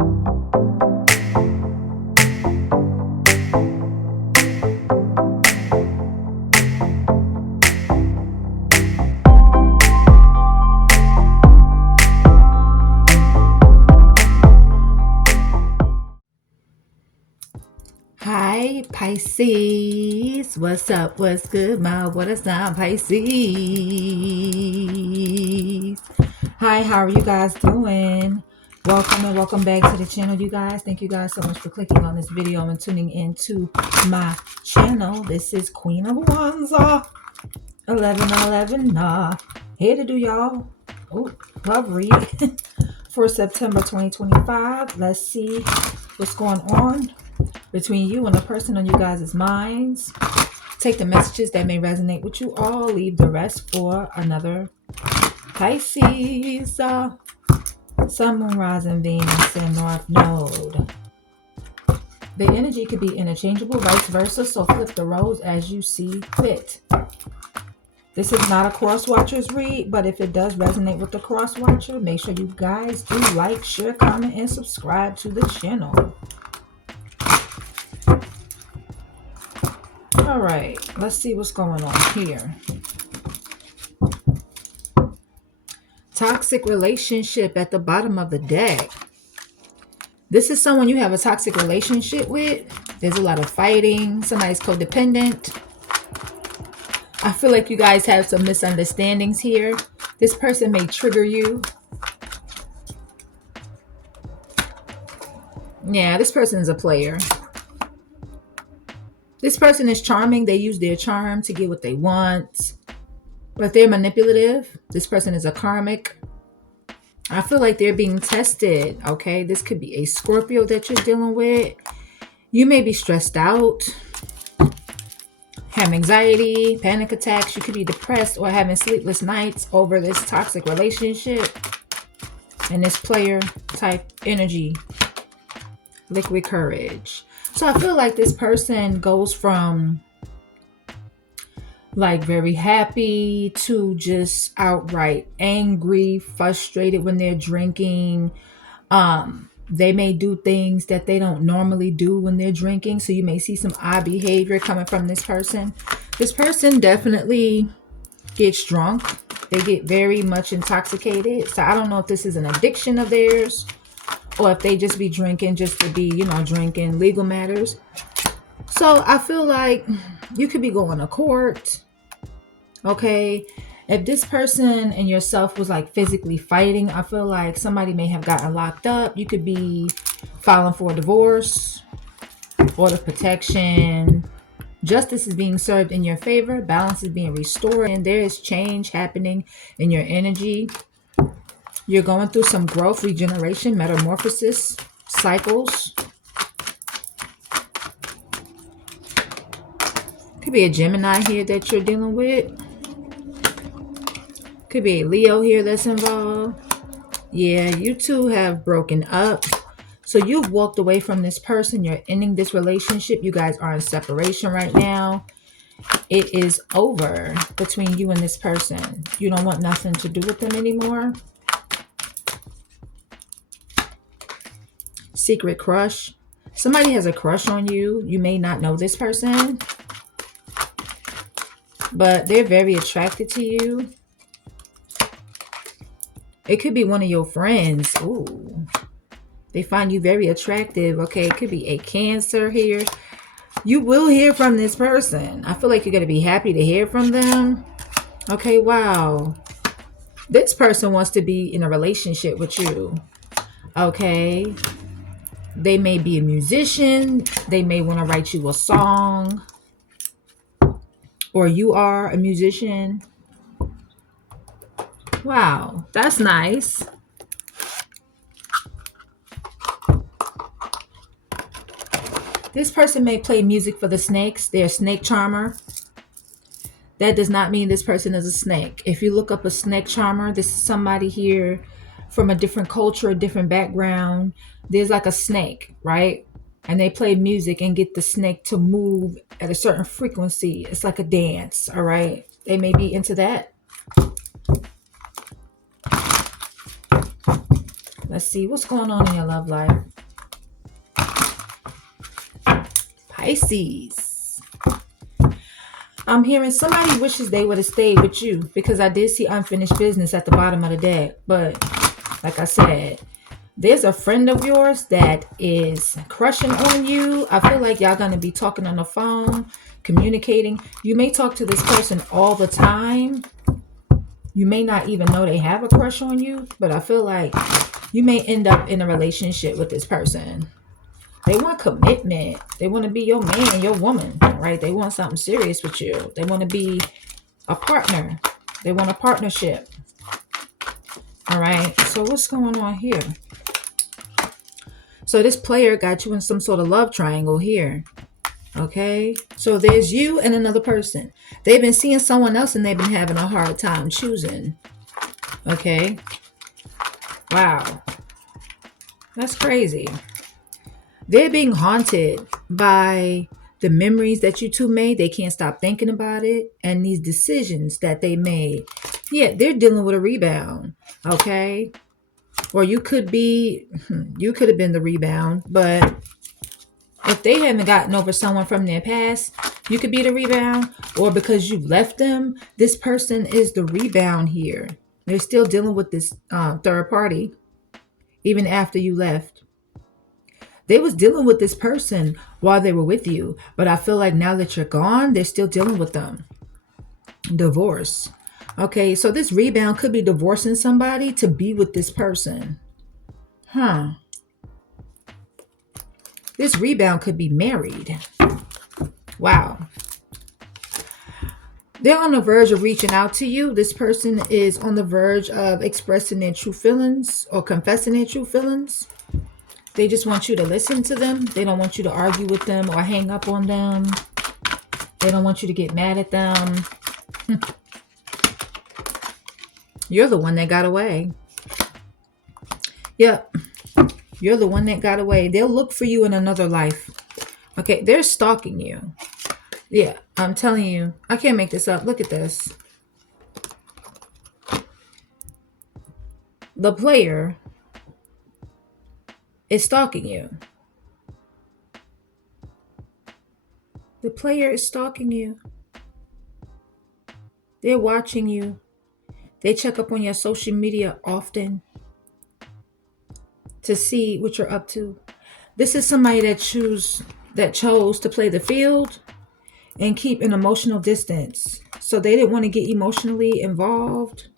Hi, Pisces. What's up? What's good, my water sign, Pisces? Hi, how are you guys doing? Welcome and welcome back to the channel, you guys. Thank you guys so much for clicking on this video and tuning into my channel. This is Queen of Wands, 1111. Here to do y'all. Oh, love read for September 2025. Let's see what's going on between you and the person on you guys' minds. Take the messages that may resonate with you all. Leave the rest for another Pisces. Sun, Moon, Rising, Venus, and North Node. The energy could be interchangeable, vice versa, so flip the roles as you see fit. This is not a cross watchers read, but if it does resonate with the cross watcher, make sure you guys do like, share, comment, and subscribe to the channel. All right, let's see what's going on here. Toxic relationship at the bottom of the deck. This is someone you have a toxic relationship with. There's a lot of fighting. Somebody's codependent. I feel like you guys have some misunderstandings here. This person may trigger you. Yeah, this person is a player. This person is charming. They use their charm to get what they want. But they're manipulative. This person is a karmic. I feel like they're being tested, okay? This could be a Scorpio that you're dealing with. You may be stressed out, have anxiety, panic attacks. You could be depressed or having sleepless nights over this toxic relationship and this player type energy. Liquid courage. So I feel like this person goes from like very happy to just outright angry, frustrated when they're drinking. They may do things that they don't normally do when they're drinking. So you may see some odd behavior coming from this person. This person definitely gets drunk. They get very much intoxicated. So I don't know if this is an addiction of theirs or if they just be drinking just to be, drinking legal matters. So I feel like you could be going to court. Okay. If this person and yourself was like physically fighting, I feel like somebody may have gotten locked up. You could be filing for a divorce, order of protection. Justice is being served in your favor. Balance is being restored. And there is change happening in your energy. You're going through some growth, regeneration, metamorphosis, cycles. Could be a Gemini here that you're dealing with. Could be a Leo here that's involved. Yeah, you two have broken up. So you've walked away from this person. You're ending this relationship. You guys are in separation right now. It is over between you and this person. You don't want nothing to do with them anymore. Secret crush. Somebody has a crush on you. You may not know this person, but they're very attracted to you. It could be one of your friends. Ooh. They find you very attractive. Okay, it could be a Cancer here. You will hear from this person. I feel like you're going to be happy to hear from them. Okay, wow. This person wants to be in a relationship with you. Okay. They may be a musician. They may want to write you a song. Or you are a musician. Wow, that's nice. This person may play music for the snakes. They're a snake charmer. That does not mean this person is a snake. If you look up a snake charmer, this is somebody here from a different culture, a different background. There's like a snake, right? And they play music and get the snake to move at a certain frequency. It's like a dance, all right? They may be into that. Let's see what's going on in your love life. Pisces. I'm hearing somebody wishes they would have stayed with you, because I did see unfinished business at the bottom of the deck. But like I said, there's a friend of yours that is crushing on you. I feel like y'all going to be talking on the phone, communicating. You may talk to this person all the time. You may not even know they have a crush on you, but I feel like you may end up in a relationship with this person. They want commitment. They want to be your man, your woman, right? They want something serious with you. They want to be a partner. They want a partnership. All right. So what's going on here? So this player got you in some sort of love triangle here. Okay. So there's you and another person. They've been seeing someone else and they've been having a hard time choosing. Okay. Wow. That's crazy. They're being haunted by the memories that you two made. They can't stop thinking about it. And these decisions that they made. Yeah, they're dealing with a rebound. Okay. Or you could have been the rebound. But if they haven't gotten over someone from their past, you could be the rebound. Or because you left them, this person is the rebound here. They're still dealing with this third party. Even after you left. They was dealing with this person while they were with you. But I feel like now that you're gone, they're still dealing with them. Divorce. Okay, so this rebound could be divorcing somebody to be with this person. Huh. This rebound could be married. Wow. They're on the verge of reaching out to you. This person is on the verge of expressing their true feelings or confessing their true feelings. They just want you to listen to them. They don't want you to argue with them or hang up on them. They don't want you to get mad at them. You're the one that got away. Yep. You're the one that got away. They'll look for you in another life. Okay, they're stalking you. Yeah, I'm telling you. I can't make this up. Look at this. The player is stalking you. The player is stalking you. They're watching you. They check up on your social media often to see what you're up to. This is somebody that chose to play the field and keep an emotional distance. So they didn't want to get emotionally involved.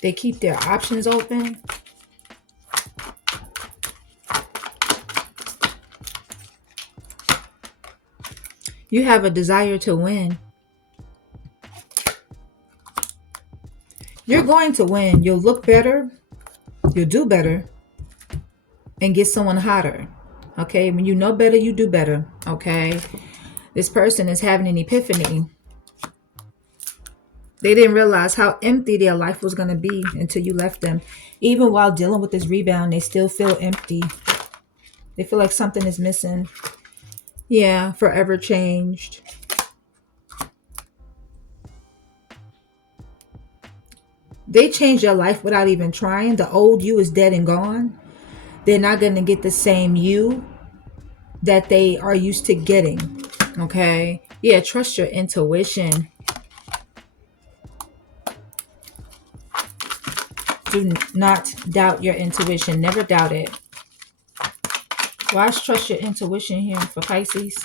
They keep their options open. You have a desire to win. You're going to win. You'll look better. You'll do better. And get someone hotter. Okay? When you know better, you do better. Okay? This person is having an epiphany. They didn't realize how empty their life was going to be until you left them. Even while dealing with this rebound, they still feel empty. They feel like something is missing. Yeah, forever changed. They changed your life without even trying. The old you is dead and gone. They're not going to get the same you that they are used to getting. Okay? Yeah, trust your intuition. Do not doubt your intuition. Never doubt it. Why trust your intuition here for Pisces?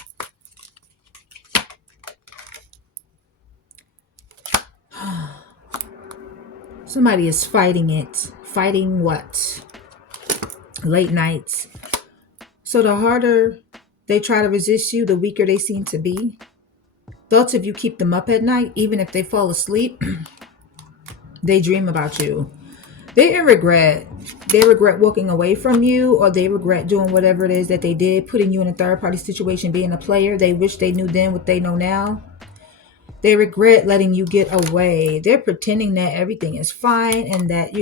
Somebody is fighting it. Fighting what? Late nights. So the harder they try to resist you, the weaker they seem to be. Thoughts of you keep them up at night. Even if they fall asleep, they dream about you. They're in regret. They regret walking away from you, or they regret doing whatever it is that they did, putting you in a third party situation, being a player. They wish they knew then what they know now. They regret letting you get away. They're pretending that everything is fine and that,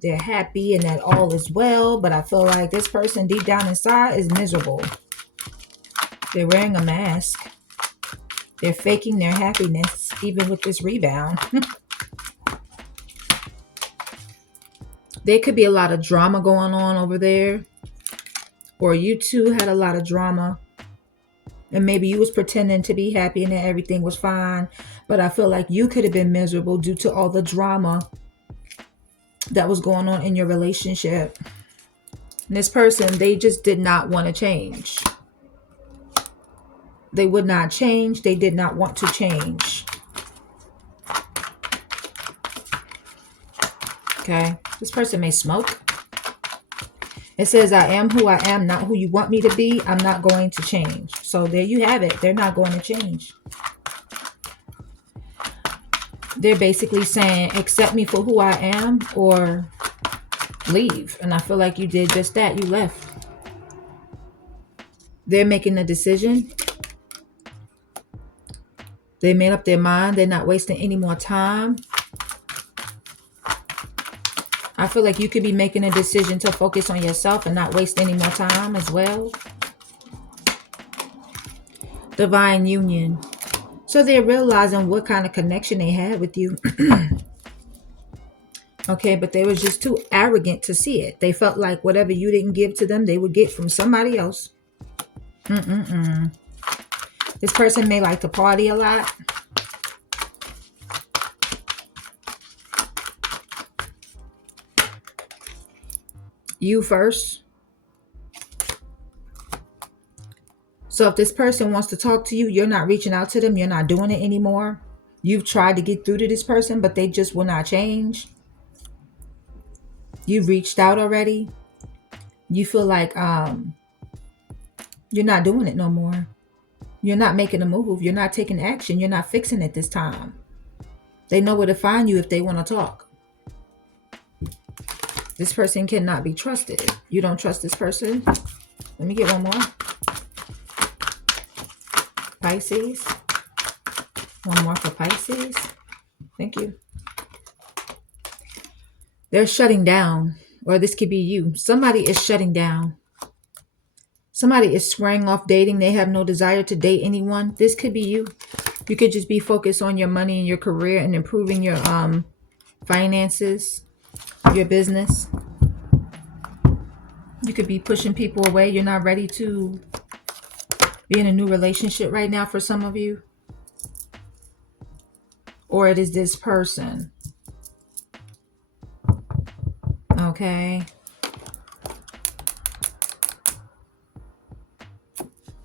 they're happy and that all is well. But I feel like this person deep down inside is miserable. They're wearing a mask. They're faking their happiness, even with this rebound. There could be a lot of drama going on over there. Or you two had a lot of drama. And maybe you was pretending to be happy and that everything was fine. But I feel like you could have been miserable due to all the drama that was going on in your relationship. And this person, they just did not want to change. They would not change. They did not want to change. Okay. This person may smoke. It says, I am who I am, not who you want me to be. I'm not going to change. So there you have it. They're not going to change. They're basically saying, accept me for who I am or leave. And I feel like you did just that. You left. They're making a decision. They made up their mind. They're not wasting any more time. I feel like you could be making a decision to focus on yourself and not waste any more time as well. Divine union. So they're realizing what kind of connection they had with you. Okay, but they was just too arrogant to see it. They felt like whatever you didn't give to them, they would get from somebody else. This person may like to party a lot. You first. So if this person wants to talk to you, you're not reaching out to them. You're not doing it anymore. You've tried to get through to this person, but they just will not change. You've reached out already. You feel like you're not doing it no more. You're not making a move. You're not taking action. You're not fixing it this time. They know where to find you if they want to talk. This person cannot be trusted. You don't trust this person. Let me get one more. Pisces. One more for Pisces. Thank you. They're shutting down. Or this could be you. Somebody is shutting down. Somebody is swearing off dating. They have no desire to date anyone. This could be you. You could just be focused on your money and your career and improving your finances, your business. You could be pushing people away. You're not ready to be in a new relationship right now for some of you. Or it is this person. Okay.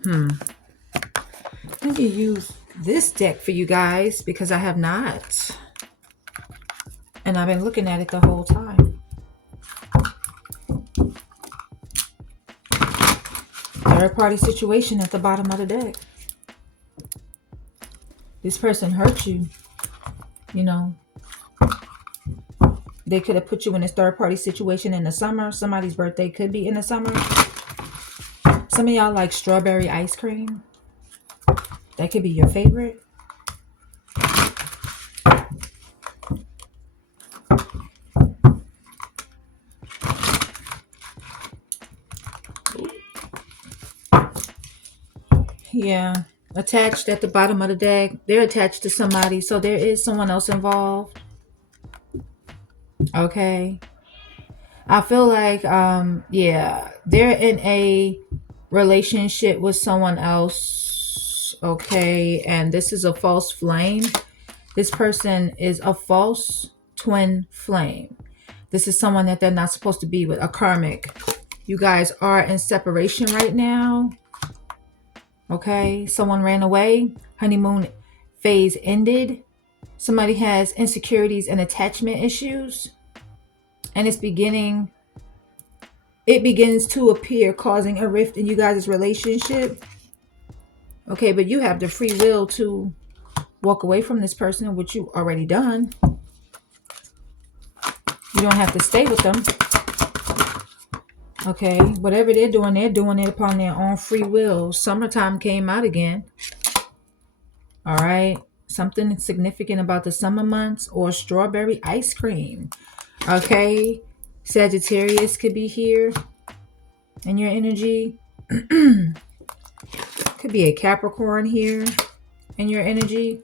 Let me use this deck for you guys because I have not. And I've been looking at it the whole time. Third party situation at the bottom of the deck. This person hurt you. You know. They could have put you in this third party situation in the summer. Somebody's birthday could be in the summer. Some of y'all like strawberry ice cream. That could be your favorite. Yeah. Attached at the bottom of the deck. They're attached to somebody. So there is someone else involved. Okay. I feel like, yeah, they're in a relationship with someone else. Okay. And this is a false flame. This person is a false twin flame. This is someone that they're not supposed to be with, a karmic. You guys are in separation right now. Okay. Someone ran away. Honeymoon phase ended. Somebody has insecurities and attachment issues. And it begins to appear, causing a rift in you guys' relationship. Okay, but you have the free will to walk away from this person, which you already done. You don't have to stay with them. Okay, whatever they're doing it upon their own free will. Summertime came out again. All right, something significant about the summer months or strawberry ice cream. Okay, Sagittarius could be here in your energy. Could be a Capricorn here in your energy.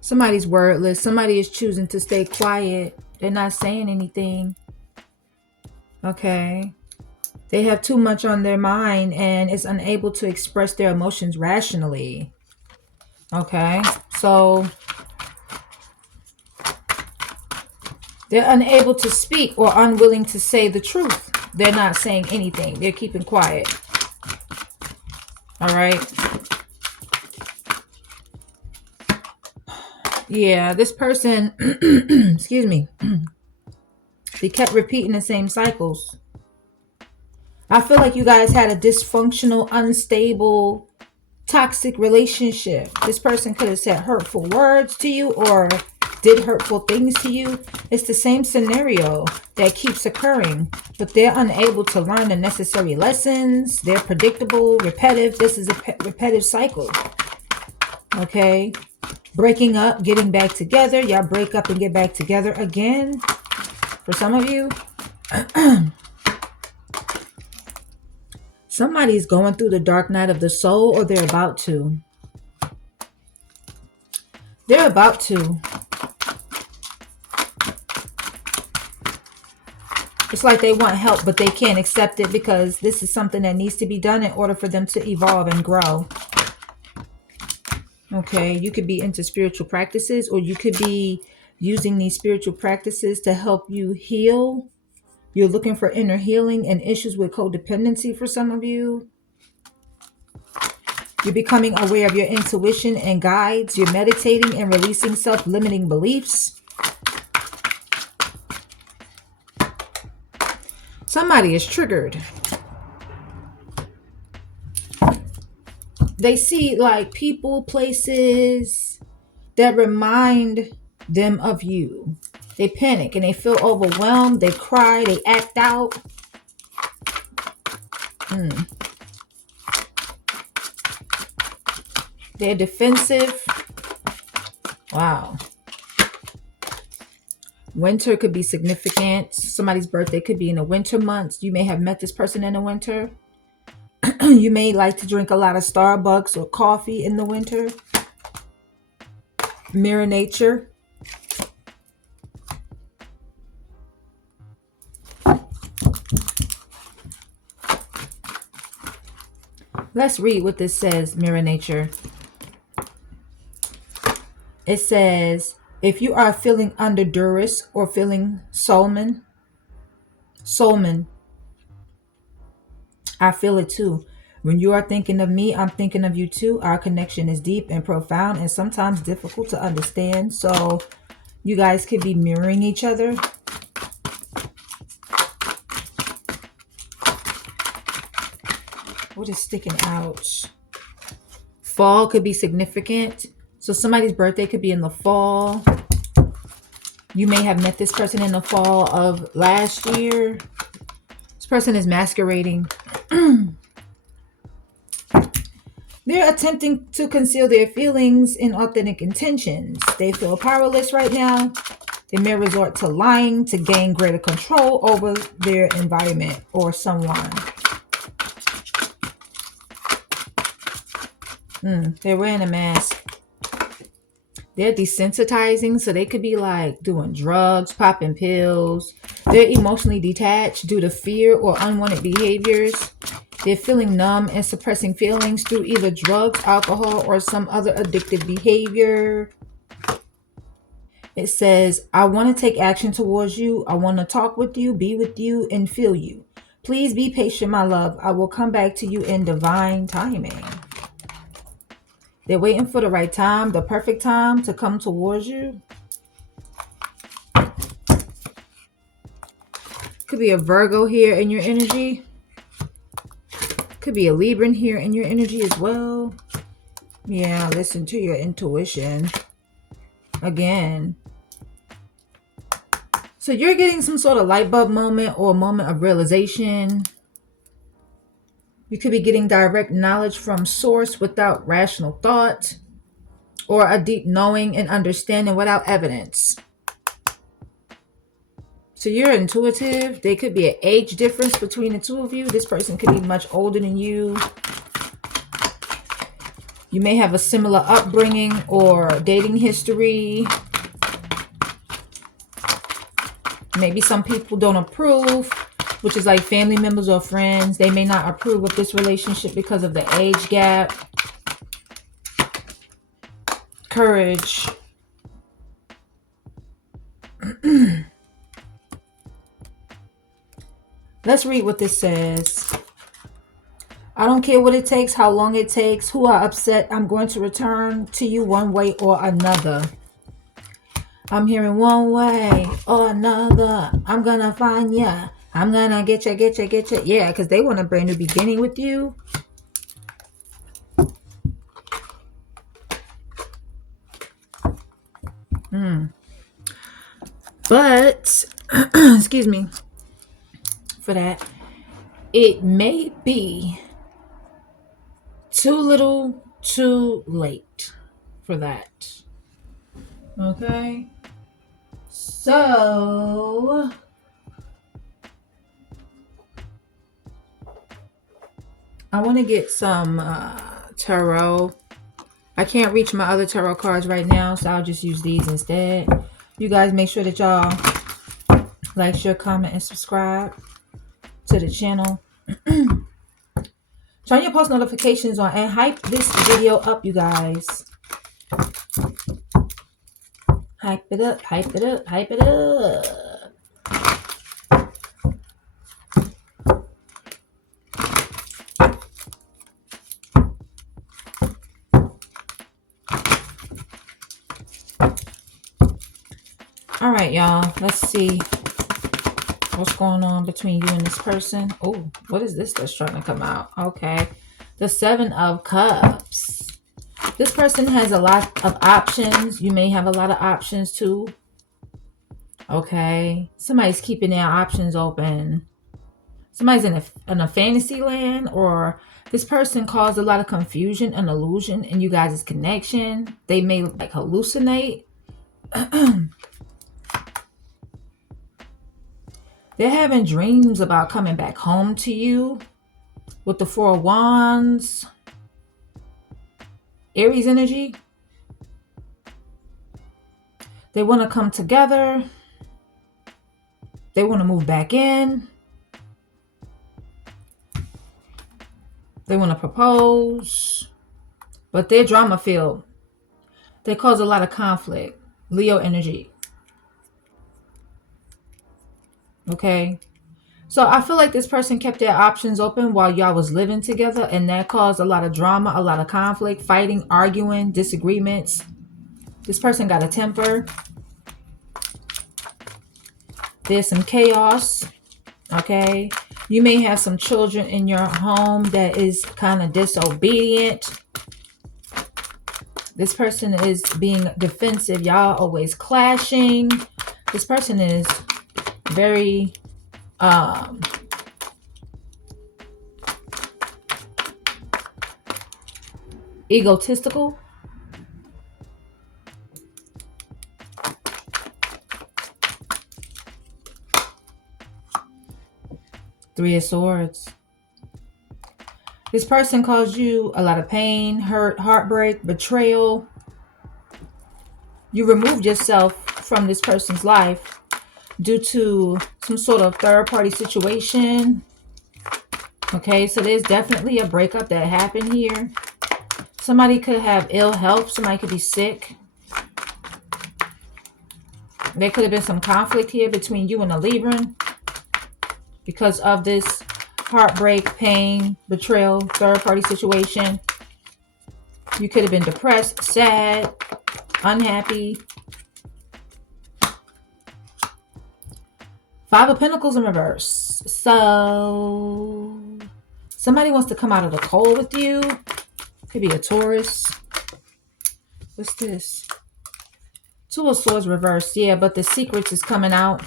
Somebody's wordless. Somebody is choosing to stay quiet. They're not saying anything. Okay. They have too much on their mind and is unable to express their emotions rationally. Okay. So they're unable to speak or unwilling to say the truth. They're not saying anything. They're keeping quiet. All right. Yeah, this person, excuse me, they kept repeating the same cycles. I feel like you guys had a dysfunctional, unstable, toxic relationship. This person could have said hurtful words to you or did hurtful things to you. It's the same scenario that keeps occurring, but they're unable to learn the necessary lessons. They're predictable, repetitive. This is a repetitive cycle. Okay. Breaking up, getting back together. Y'all break up and get back together again. For some of you, somebody's going through the dark night of the soul, or they're about to. They're about to. It's like they want help, but they can't accept it because this is something that needs to be done in order for them to evolve and grow. Okay, you could be into spiritual practices, or you could be using these spiritual practices to help you heal. You're looking for inner healing and issues with codependency for some of you. You're becoming aware of your intuition and guides. You're meditating and releasing self-limiting beliefs. Somebody is triggered. They see like people, places that remind them of you. They panic and they feel overwhelmed. They cry. They act out. They're defensive. Wow. Winter could be significant. Somebody's birthday could be in the winter months. You may have met this person in the winter. You may like to drink a lot of Starbucks or coffee in the winter. Mirror nature. Let's read what this says, mirror nature. It says, if you are feeling under duress or feeling soulman, I feel it too. When you are thinking of me, I'm thinking of you too. Our connection is deep and profound and sometimes difficult to understand. So you guys could be mirroring each other. What is sticking out? Fall could be significant. So somebody's birthday could be in the fall. You may have met this person in the fall of last year. This person is masquerading. They're attempting to conceal their feelings and authentic intentions. They feel powerless right now. They may resort to lying to gain greater control over their environment or someone. They're wearing a mask. They're desensitizing, so they could be like doing drugs, popping pills. They're emotionally detached due to fear or unwanted behaviors. They're feeling numb and suppressing feelings through either drugs, alcohol, or some other addictive behavior. It says, I want to take action towards you. I want to talk with you, be with you, and feel you. Please be patient, my love. I will come back to you in divine timing. They're waiting for the right time, the perfect time to come towards you. Could be a Virgo here in your energy. Could be a Libran here in your energy as well. Yeah, listen to your intuition. Again. So you're getting some sort of light bulb moment or moment of realization. You could be getting direct knowledge from source without rational thought, or a deep knowing and understanding without evidence. So you're intuitive. There could be an age difference between the two of you. This person could be much older than you. You may have a similar upbringing or dating history. Maybe some people don't approve, which is like family members or friends. They may not approve of this relationship because of the age gap. Courage. Let's read what this says. I don't care what it takes, how long it takes, who are upset. I'm going to return to you one way or another. I'm hearing one way or another. I'm going to find ya. I'm going to get ya. Yeah, because they want a brand new beginning with you. But, excuse me for that. It may be too little, too late for that. Okay. So, I want to get some tarot. I can't reach my other tarot cards right now, so I'll just use these instead. You guys make sure that y'all like, share, comment, and subscribe to the channel. Turn your post notifications on and hype this video up, you guys. Hype it up, hype it up, hype it up. All right, y'all. Let's see what's going on between you and this person. Oh, what is this that's trying to come out? Okay. The 7 of Cups. This person has a lot of options. You may have a lot of options too. Okay. Somebody's keeping their options open. Somebody's in a fantasy land, or this person caused a lot of confusion and illusion in you guys' connection. They may like hallucinate. They're having dreams about coming back home to you with the 4 of Wands. Aries energy. They want to come together. They want to move back in. They want to propose. But they're drama filled. They cause a lot of conflict. Leo energy. Okay. So I feel like this person kept their options open while y'all was living together, and that caused a lot of drama, a lot of conflict, fighting, arguing, disagreements. This person got a temper. There's some chaos. Okay. You may have some children in your home that is kind of disobedient. This person is being defensive. Y'all always clashing. This person is very egotistical. Three of Swords. This person caused you a lot of pain, hurt, heartbreak, betrayal. You removed yourself from this person's life due to some sort of third-party situation. Okay, so there's definitely a breakup that happened here. Somebody could have ill health. Somebody could be sick. There could have been some conflict here between you and a Libran because of this heartbreak, pain, betrayal, third-party situation. You could have been depressed, sad, unhappy. 5 of Pentacles in reverse. So somebody wants to come out of the cold with you. Could be a Taurus. What's this? 2 of Swords reversed. Yeah, but the secrets is coming out.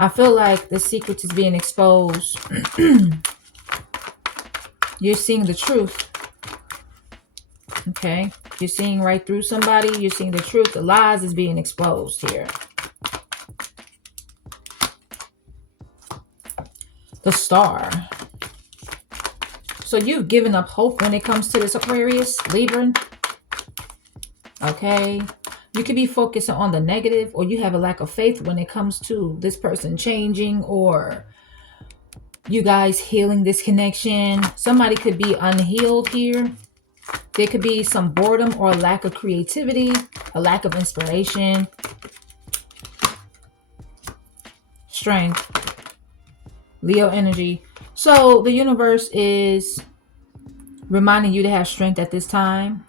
I feel like the secrets is being exposed. You're seeing the truth. Okay. You're seeing right through somebody. You're seeing the truth. The lies is being exposed here. The Star. So you've given up hope when it comes to this Aquarius, Libra. Okay. You could be focusing on the negative, or you have a lack of faith when it comes to this person changing, or you guys healing this connection. Somebody could be unhealed here. There could be some boredom or a lack of creativity, a lack of inspiration, strength, Leo energy. So the universe is reminding you to have strength at this time,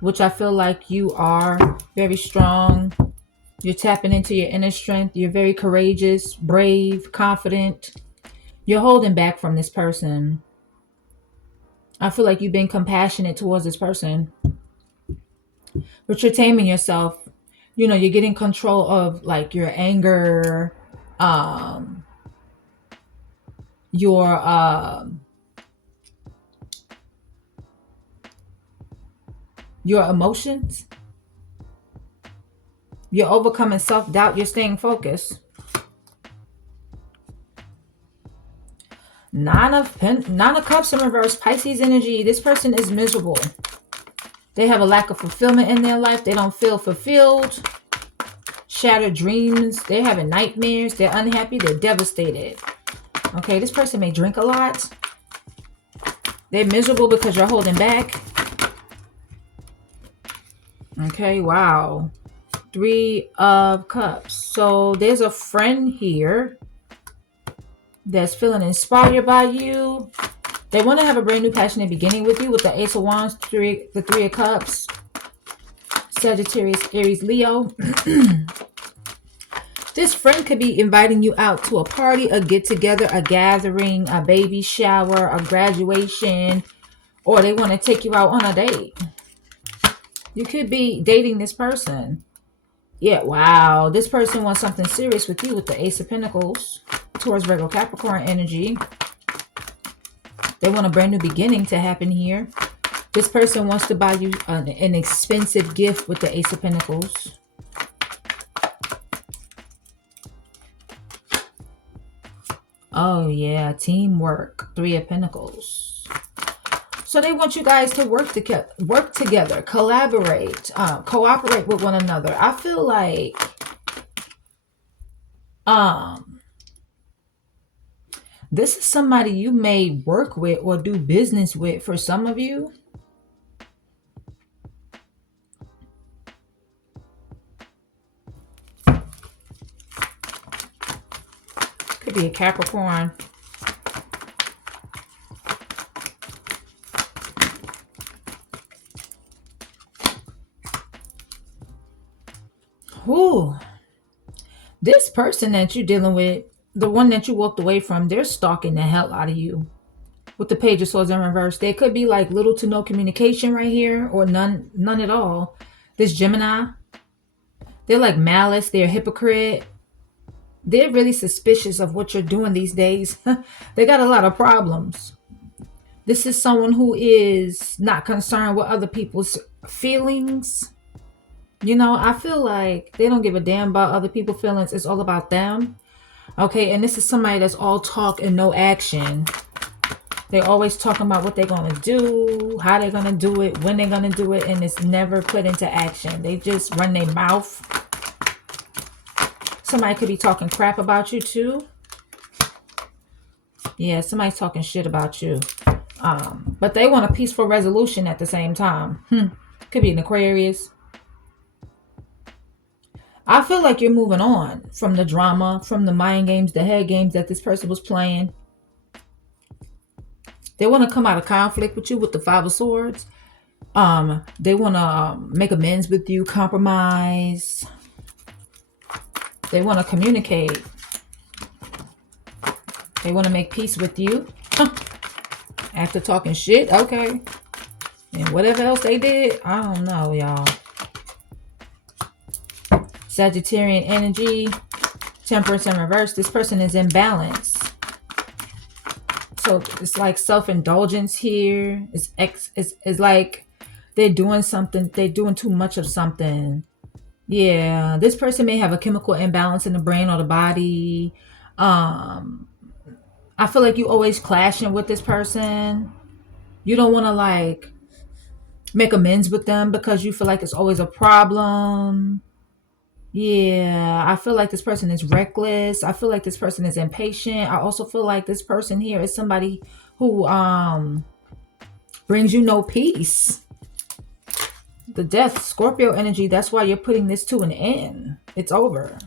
which I feel like you are very strong. You're tapping into your inner strength. You're very courageous, brave, confident. You're holding back from this person. I feel like you've been compassionate towards this person, but you're taming yourself. You know, you're getting control of like your anger, um, your your emotions. You're overcoming self-doubt. You're staying focused. Nine of Cups in reverse, Pisces energy. This person is miserable. They have a lack of fulfillment in their life. They don't feel fulfilled. Shattered dreams. They're having nightmares. They're unhappy. They're devastated. Okay, this person may drink a lot. They're miserable because you're holding back. Okay, wow. 3 of Cups. So there's a friend here that's feeling inspired by you. They want to have a brand new passionate beginning with you with the Ace of Wands, the 3 of Cups, Sagittarius, Aries, Leo. This friend could be inviting you out to a party, a get-together, a gathering, a baby shower, a graduation, or they want to take you out on a date. You could be dating this person. Yeah, wow. This person wants something serious with you with the Ace of Pentacles, Taurus, Virgo, Capricorn energy. They want a brand new beginning to happen here. This person wants to buy you an expensive gift with the Ace of Pentacles. Oh, yeah. Teamwork. 3 of Pentacles. So they want you guys to work together, collaborate, cooperate with one another. I feel like this is somebody you may work with or do business with for some of you. Could be a Capricorn. Ooh. This person that you're dealing with, the one that you walked away from, they're stalking the hell out of you. With the Page of Swords in reverse, there could be like little to no communication right here, or none at all. This Gemini, they're like malice, they're a hypocrite. They're really suspicious of what you're doing these days. They got a lot of problems. This is someone who is not concerned with other people's feelings. You know, I feel like they don't give a damn about other people's feelings. It's all about them. Okay, and this is somebody that's all talk and no action. They're always talking about what they're going to do, how they're going to do it, when they're going to do it, and it's never put into action. They just run their mouth. Somebody could be talking crap about you too. Yeah, somebody's talking shit about you. But they want a peaceful resolution at the same time. Could be an Aquarius. I feel like you're moving on from the drama, from the mind games, the head games that this person was playing. They want to come out of conflict with you with the 5 of Swords. They want to make amends with you, compromise. They want to communicate. They want to make peace with you. After talking shit, okay. And whatever else they did, I don't know, y'all. Sagittarian energy, Temperance in reverse. This person is in balance. So it's like self-indulgence here. It's like they're doing something. They're doing too much of something. Yeah, this person may have a chemical imbalance in the brain or the body. I feel like you always clashing with this person. You don't want to like make amends with them because you feel like it's always a problem. Yeah, I feel like this person is reckless. I feel like this person is impatient. I also feel like this person here is somebody who brings you no peace. The death, Scorpio energy, that's why you're putting this to an end. It's over.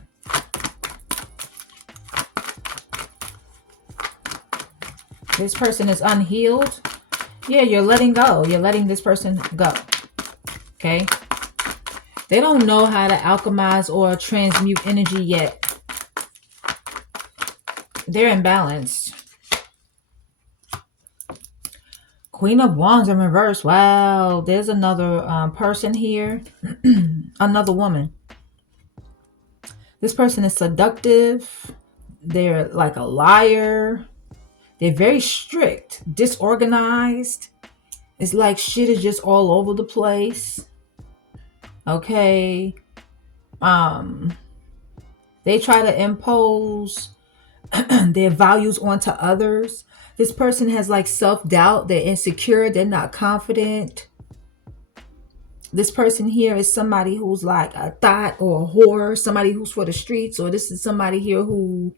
This person is unhealed. Yeah, you're letting go. You're letting this person go. Okay? They don't know how to alchemize or transmute energy yet. They're imbalanced. Queen of Wands in reverse. Wow. There's another person here. Another woman. This person is seductive. They're like a liar. They're very strict. Disorganized. It's like shit is just all over the place. Okay. They try to impose their values onto others. This person has like self-doubt. They're insecure. They're not confident. This person here is somebody who's like a thought or a whore, somebody who's for the streets, or this is somebody here who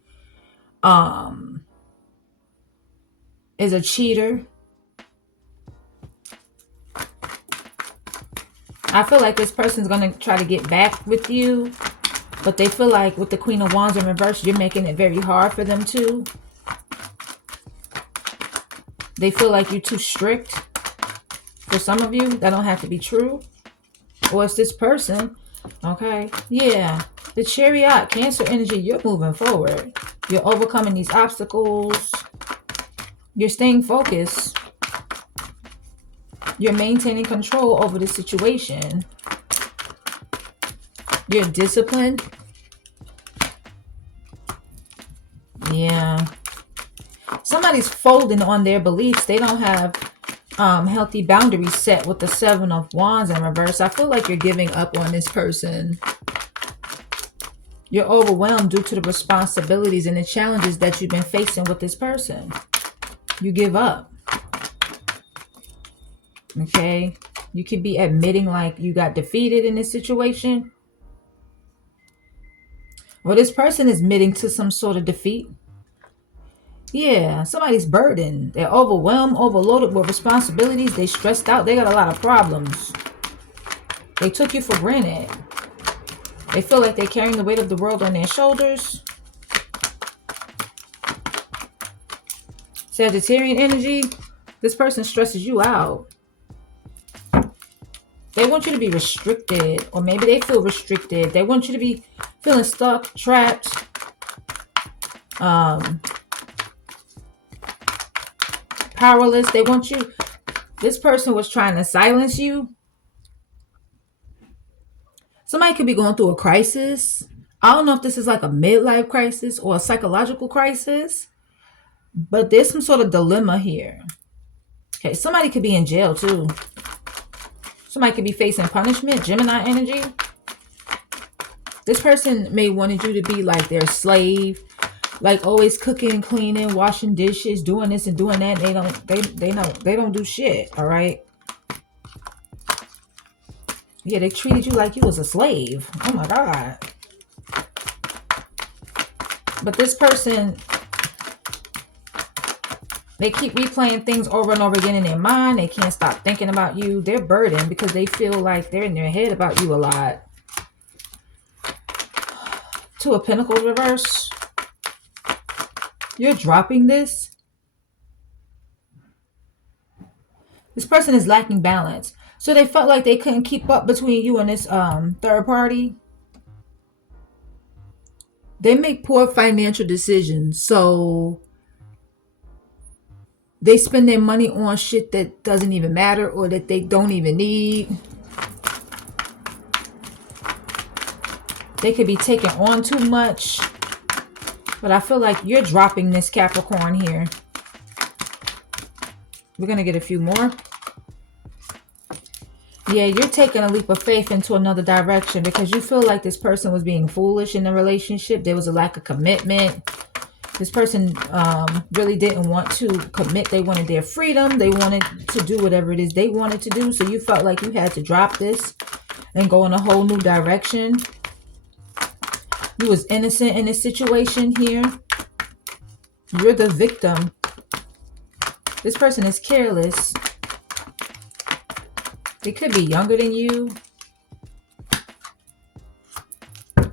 is a cheater. I feel like this person's going to try to get back with you, but they feel like with the Queen of Wands in reverse, you're making it very hard for them to. They feel like you're too strict. For some of you, that don't have to be true. Or it's this person. Okay. Yeah. The Chariot, Cancer energy, you're moving forward. You're overcoming these obstacles. You're staying focused. You're maintaining control over the situation. You're disciplined. Yeah. Somebody's folding on their beliefs. They don't have healthy boundaries set with the Seven of Wands in reverse. I feel like you're giving up on this person. You're overwhelmed due to the responsibilities and the challenges that you've been facing with this person. You give up. Okay? You could be admitting like you got defeated in this situation. Or this person is admitting to some sort of defeat. Yeah, somebody's burdened. They're overwhelmed, overloaded with responsibilities. They stressed out. They got a lot of problems. They took you for granted. They feel like they're carrying the weight of the world on their shoulders. Sagittarian energy. This person stresses you out. They want you to be restricted. Or maybe they feel restricted. They want you to be feeling stuck, trapped. Powerless. They want you. This person was trying to silence you. Somebody could be going through a crisis. I don't know if this is like a midlife crisis or a psychological crisis, but there's some sort of dilemma here. Okay, somebody could be in jail too. Somebody could be facing punishment. Gemini energy. This person may wanted you to be like their slave, like always cooking, cleaning, washing dishes, doing this and doing that. They don't do shit. All right. Yeah, they treated you like you was a slave. Oh my God. But this person, they keep replaying things over and over again in their mind. They can't stop thinking about you. They're burdened because they feel like they're in their head about you a lot. Two of Pentacles reverse. You're dropping this. This person is lacking balance. So they felt like they couldn't keep up between you and this third party. They make poor financial decisions. So they spend their money on shit that doesn't even matter or that they don't even need. They could be taking on too much. But I feel like you're dropping this, Capricorn, here. We're going to get a few more. Yeah, you're taking a leap of faith into another direction because you feel like this person was being foolish in the relationship. There was a lack of commitment. This person really didn't want to commit. They wanted their freedom. They wanted to do whatever it is they wanted to do. So you felt like you had to drop this and go in a whole new direction. You was innocent in this situation here. You're the victim. This person is careless. They could be younger than you.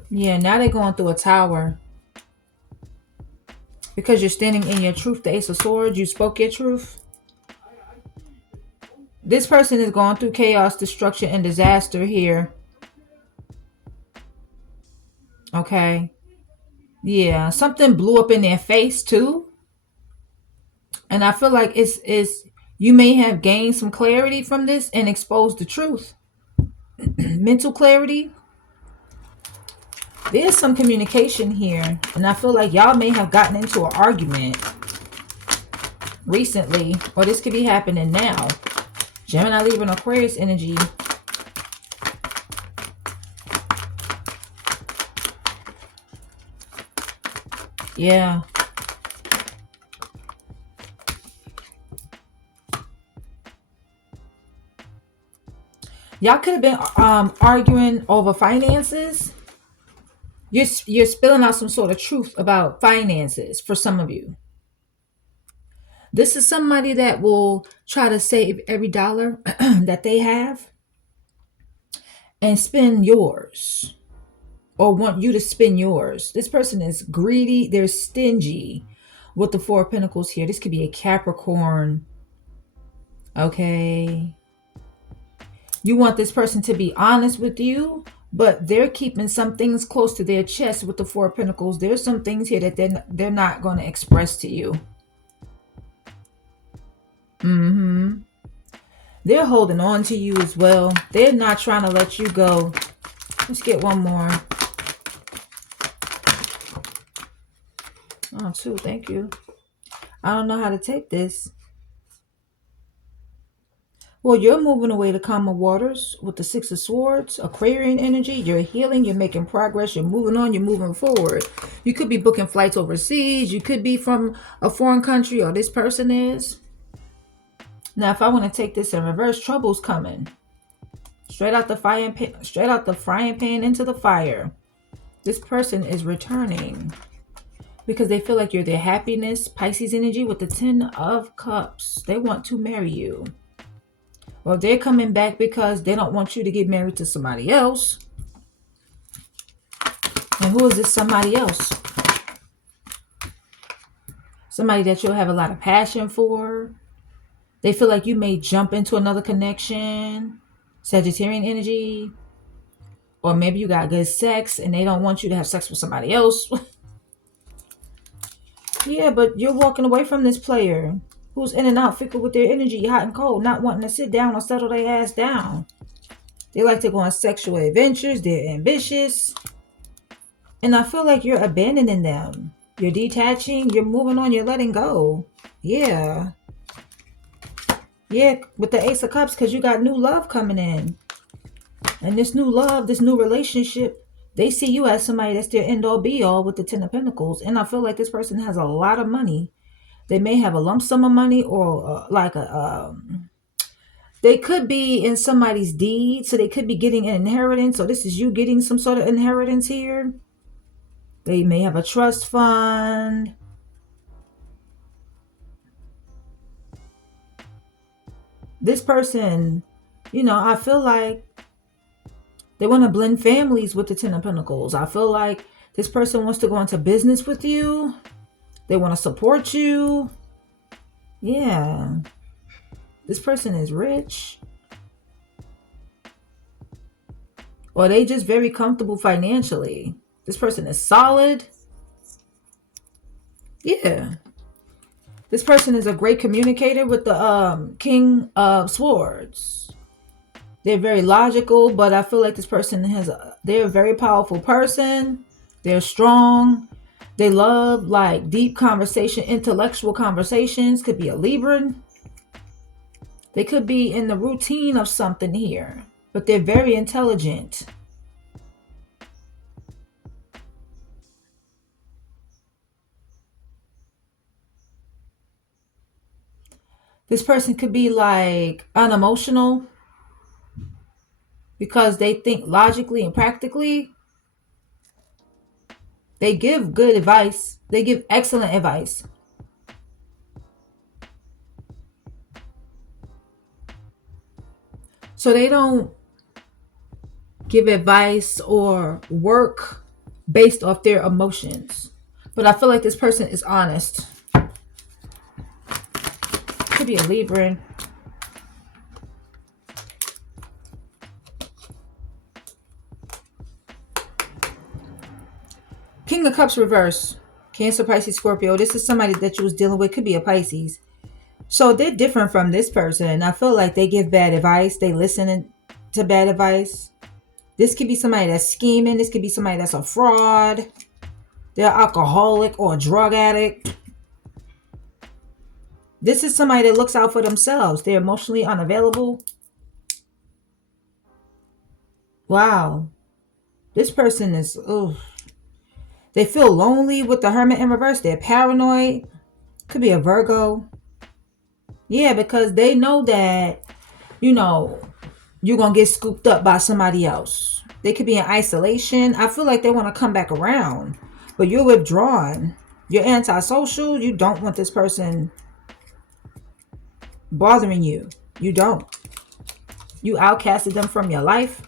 Yeah, now they're going through a tower. Because you're standing in your truth, the Ace of Swords, you spoke your truth. This person is going through chaos, destruction, and disaster here. Okay. Yeah, something blew up in their face too. And I feel like it's you may have gained some clarity from this and exposed the truth. Mental clarity. There's some communication here. And I feel like y'all may have gotten into an argument recently. Or this could be happening now. Gemini, Libra, and Aquarius energy. Yeah. Y'all could have been arguing over finances. You're spilling out some sort of truth about finances for some of you. This is somebody that will try to save every dollar that they have and spend yours, or want you to spend yours. This person is greedy. They're stingy with the Four of Pentacles here. This could be a Capricorn. Okay. You want this person to be honest with you, but they're keeping some things close to their chest with the Four of Pentacles. There's some things here that they're not going to express to you. They're holding on to you as well. They're not trying to let you go. Let's get one more. Oh, two. Thank you. I don't know how to take this. Well, you're moving away to calmer waters with the Six of Swords, Aquarian energy. You're healing. You're making progress. You're moving on. You're moving forward. You could be booking flights overseas. You could be from a foreign country, or this person is. Now, if I want to take this in reverse, trouble's coming. Straight out the frying pan into the fire. This person is returning because they feel like you're their happiness. Pisces energy with the Ten of Cups. They want to marry you. Well, they're coming back because they don't want you to get married to somebody else. And who is this somebody else? Somebody that you'll have a lot of passion for. They feel like you may jump into another connection. Sagittarian energy. Or maybe you got good sex and they don't want you to have sex with somebody else. Yeah, but you're walking away from this player who's in and out, fickle with their energy, hot and cold, not wanting to sit down or settle their ass down. They like to go on sexual adventures. They're ambitious. And I feel like you're abandoning them. You're detaching. You're moving on. You're letting go. Yeah. Yeah, with the Ace of Cups, because you got new love coming in. And this new love, this new relationship, they see you as somebody that's their end-all be-all with the Ten of Pentacles. And I feel like this person has a lot of money. They may have a lump sum of money, or they could be in somebody's deed. So they could be getting an inheritance. So this is you getting some sort of inheritance here. They may have a trust fund. This person, I feel like they want to blend families with the Ten of Pentacles. I feel like this person wants to go into business with you. They want to support you. Yeah. This person is rich. Or they just very comfortable financially. This person is solid. Yeah. This person is a great communicator with the King of Swords. They're very logical, but I feel like this person they're a very powerful person. They're strong. They love like deep conversation, intellectual conversations. Could be a Libran. They could be in the routine of something here, but they're very intelligent. This person could be like unemotional because they think logically and practically. They give good advice. They give excellent advice. So they don't give advice or work based off their emotions. But I feel like this person is honest. Could be a Libran. King of Cups reverse. Cancer, Pisces, Scorpio. This is somebody that you was dealing with. Could be a Pisces. So they're different from this person. I feel like they give bad advice. They listen to bad advice. This could be somebody that's scheming. This could be somebody that's a fraud. They're alcoholic or a drug addict. This is somebody that looks out for themselves. They're emotionally unavailable. Wow. This person is, they feel lonely with the Hermit in reverse. They're paranoid. Could be a Virgo. Yeah, because they know that, you're going to get scooped up by somebody else. They could be in isolation. I feel like they want to come back around, but you're withdrawn. You're antisocial. You don't want this person bothering you. You don't. You outcasted them from your life.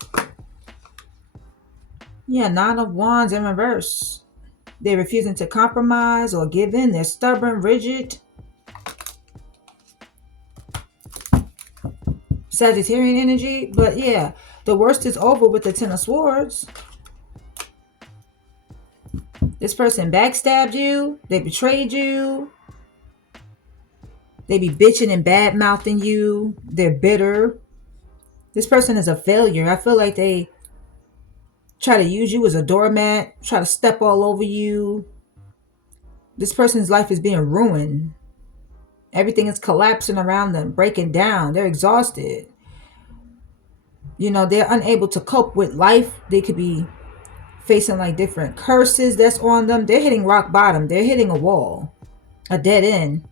Yeah, Nine of Wands in reverse. They're refusing to compromise or give in. They're stubborn, rigid. Sagittarian energy. But yeah, the worst is over with the Ten of Swords. This person backstabbed you. They betrayed you. They be bitching and bad-mouthing you. They're bitter. This person is a failure. I feel like they try to use you as a doormat. Try to step all over you. This person's life is being ruined. Everything is collapsing around them, breaking down. They're exhausted. They're unable to cope with life. They could be facing like different curses that's on them. They're hitting rock bottom. They're hitting a wall, a dead end.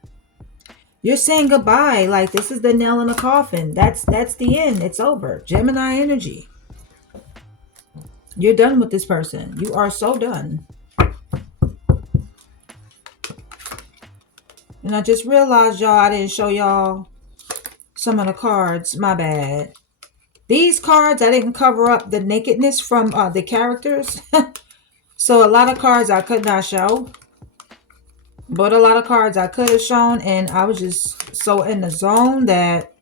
You're saying goodbye. Like, this is the nail in the coffin. That's the end. It's over. Gemini energy. You're done with this person. You are so done. And I just realized, y'all, I didn't show y'all some of the cards. My bad. These cards, I didn't cover up the nakedness from the characters. So a lot of cards I could not show. But a lot of cards I could have shown. And I was just so in the zone that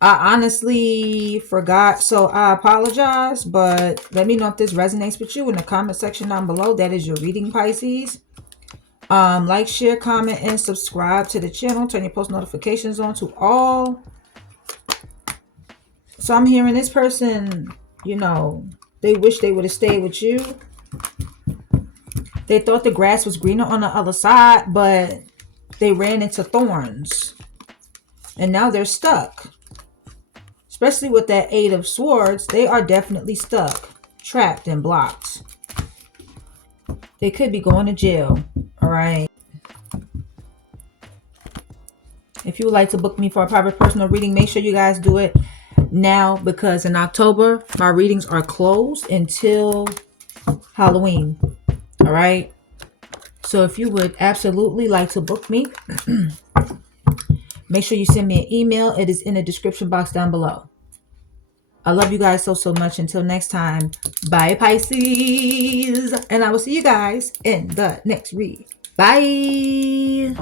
I honestly forgot. So I apologize. But let me know if this resonates with you in the comment section down below. That is your reading, Pisces. Like, share, comment, and subscribe to the channel. Turn your post notifications on to all. So I'm hearing this person, they wish they would have stayed with you. They thought the grass was greener on the other side, but they ran into thorns. And now they're stuck. Especially with that Eight of Swords, they are definitely stuck, trapped, and blocked. They could be going to jail. All right. If you would like to book me for a private personal reading, make sure you guys do it now, because in October, my readings are closed until Halloween. All right. So if you would absolutely like to book me, make sure you send me an email. It is in the description box down below. I love you guys so, so much. Until next time, bye, Pisces. And I will see you guys in the next read. Bye.